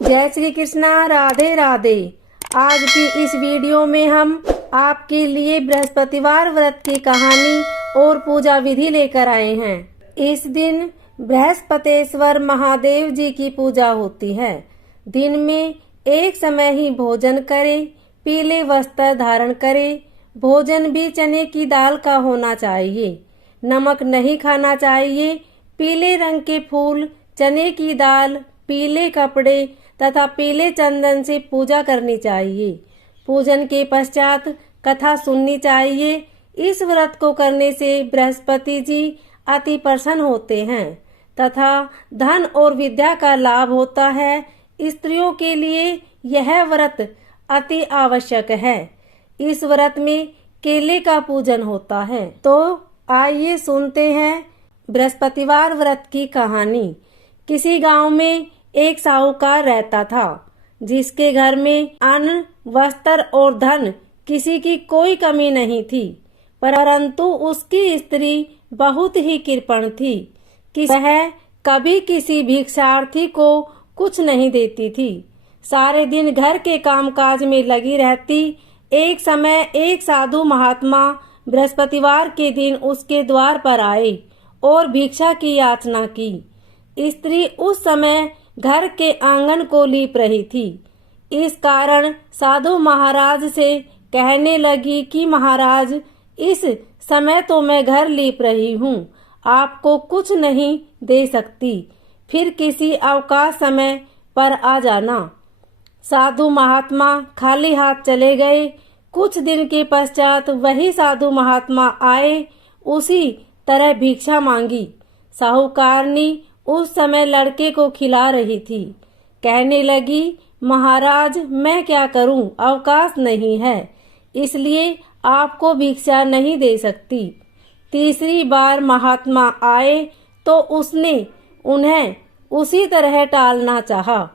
जय श्री कृष्णा, राधे राधे। आज की इस वीडियो में हम आपके लिए बृहस्पतिवार व्रत की कहानी और पूजा विधि लेकर आए हैं। इस दिन बृहस्पतेश्वर महादेव जी की पूजा होती है। दिन में एक समय ही भोजन करें, पीले वस्त्र धारण करें। भोजन भी चने की दाल का होना चाहिए। नमक नहीं खाना चाहिए। पीले रंग के फूल, चने की दाल, पीले कपड़े तथा पीले चंदन से पूजा करनी चाहिए। पूजन के पश्चात कथा सुननी चाहिए। इस व्रत को करने से बृहस्पति जी अति प्रसन्न होते हैं तथा धन और विद्या का लाभ होता है। स्त्रियों के लिए यह व्रत अति आवश्यक है। इस व्रत में केले का पूजन होता है। तो आइए सुनते हैं बृहस्पतिवार व्रत की कहानी। किसी गांव में एक साहूकार रहता था, जिसके घर में अन्न, वस्त्र और धन किसी की कोई कमी नहीं थी। परंतु उसकी स्त्री बहुत ही कृपण थी कि वह कभी किसी भिक्षार्थी को कुछ नहीं देती थी। सारे दिन घर के कामकाज में लगी रहती। एक समय एक साधु महात्मा बृहस्पतिवार के दिन उसके द्वार पर आए और भिक्षा की याचना की। स्त्री उस समय घर के आंगन को लीप रही थी। इस कारण साधु महाराज से कहने लगी कि महाराज, इस समय तो मैं घर लीप रही हूँ, आपको कुछ नहीं दे सकती, फिर किसी अवकाश समय पर आ जाना। साधु महात्मा खाली हाथ चले गए। कुछ दिन के पश्चात वही साधु महात्मा आए, उसी तरह भिक्षा मांगी। साहूकारनी उस समय लड़के को खिला रही थी। कहने लगी, महाराज, मैं क्या करूं, अवकाश नहीं है, इसलिए आपको भिक्षा नहीं दे सकती। तीसरी बार महात्मा आए तो उसने उन्हें उसी तरह टालना चाहा,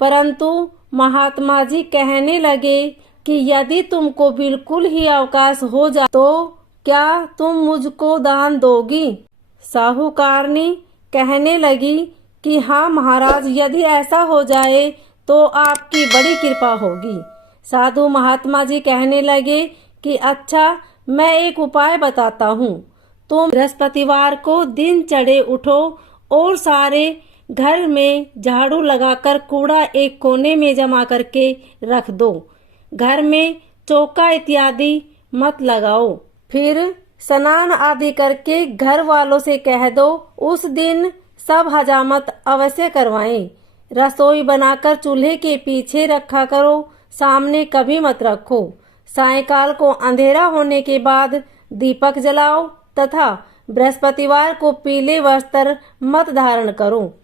परंतु महात्मा जी कहने लगे कि यदि तुमको बिल्कुल ही अवकाश हो जाए तो क्या तुम मुझको दान दोगी? साहूकारनी कहने लगी कि हाँ महाराज, यदि ऐसा हो जाए तो आपकी बड़ी कृपा होगी। साधु महात्मा जी कहने लगे कि अच्छा, मैं एक उपाय बताता हूँ। तुम बृहस्पतिवार को दिन चढ़े उठो और सारे घर में झाड़ू लगाकर कूड़ा एक कोने में जमा करके रख दो। घर में चौका इत्यादि मत लगाओ। फिर स्नान आदि करके घर वालों से कह दो उस दिन सब हजामत अवश्य करवाएं। रसोई बनाकर चूल्हे के पीछे रखा करो, सामने कभी मत रखो। सायंकाल को अंधेरा होने के बाद दीपक जलाओ तथा बृहस्पतिवार को पीले वस्त्र मत धारण करो।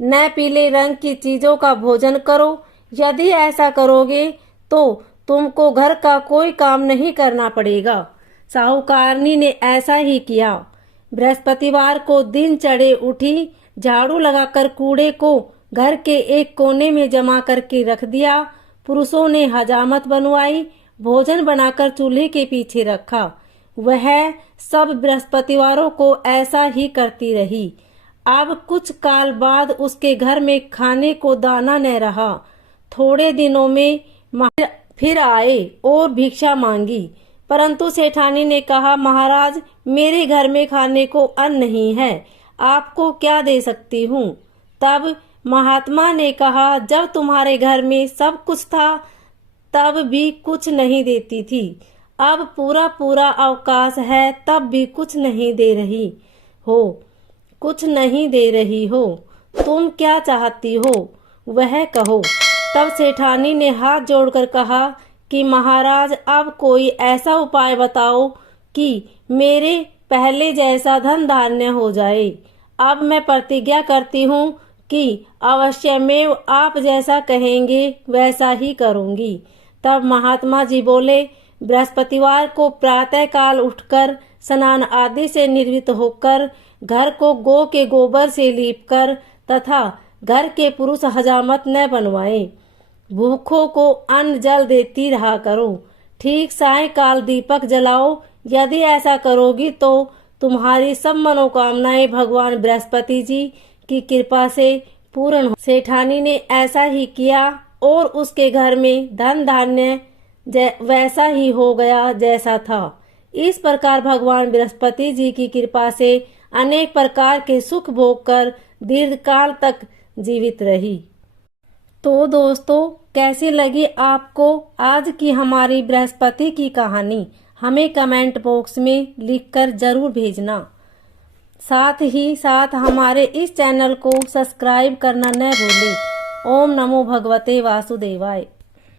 न पीले रंग की चीजों का भोजन करो। यदि ऐसा करोगे तो तुमको घर का कोई काम नहीं करना पड़ेगा। साहूकारनी ने ऐसा ही किया। बृहस्पतिवार को दिन चढ़े उठी, झाड़ू लगाकर कूड़े को घर के एक कोने में जमा करके रख दिया। पुरुषों ने हजामत बनवाई, भोजन बनाकर चूल्हे के पीछे रखा। वह सब बृहस्पतिवारों को ऐसा ही करती रही। अब कुछ काल बाद उसके घर में खाने को दाना न रहा। थोड़े दिनों में फिर आए और भिक्षा मांगी, परंतु सेठानी ने कहा, महाराज, मेरे घर में खाने को अन्न नहीं है, आपको क्या दे सकती हूँ? तब महात्मा ने कहा, जब तुम्हारे घर में सब कुछ था तब भी कुछ नहीं देती थी, अब पूरा पूरा अवकाश है तब भी कुछ नहीं दे रही हो, तुम क्या चाहती हो वह कहो। तब सेठानी ने हाथ जोड़कर कहा कि महाराज, अब कोई ऐसा उपाय बताओ कि मेरे पहले जैसा धन धान्य हो जाए। अब मैं प्रतिज्ञा करती हूँ कि अवश्यमेव आप जैसा कहेंगे वैसा ही करूँगी। तब महात्मा जी बोले, बृहस्पतिवार को प्रातः काल उठकर स्नान आदि से निर्वृत्त होकर घर को गौ के गोबर से लीपकर तथा घर के पुरुष हजामत न बनवाएं। भूखों को अन्न जल देती रहा करो। ठीक सायंकाल दीपक जलाओ। यदि ऐसा करोगी तो तुम्हारी सब मनोकामनाएं भगवान बृहस्पति जी की कृपा से पूर्ण हो। सेठानी ने ऐसा ही किया और उसके घर में धन धान्य वैसा ही हो गया जैसा था। इस प्रकार भगवान बृहस्पति जी की कृपा से अनेक प्रकार के सुख भोग कर दीर्घकाल तक जीवित रही। तो दोस्तों, कैसी लगी आपको आज की हमारी बृहस्पति की कहानी? हमें कमेंट बॉक्स में लिखकर जरूर भेजना। साथ ही साथ हमारे इस चैनल को सब्सक्राइब करना न भूलें। ओम नमो भगवते वासुदेवाय।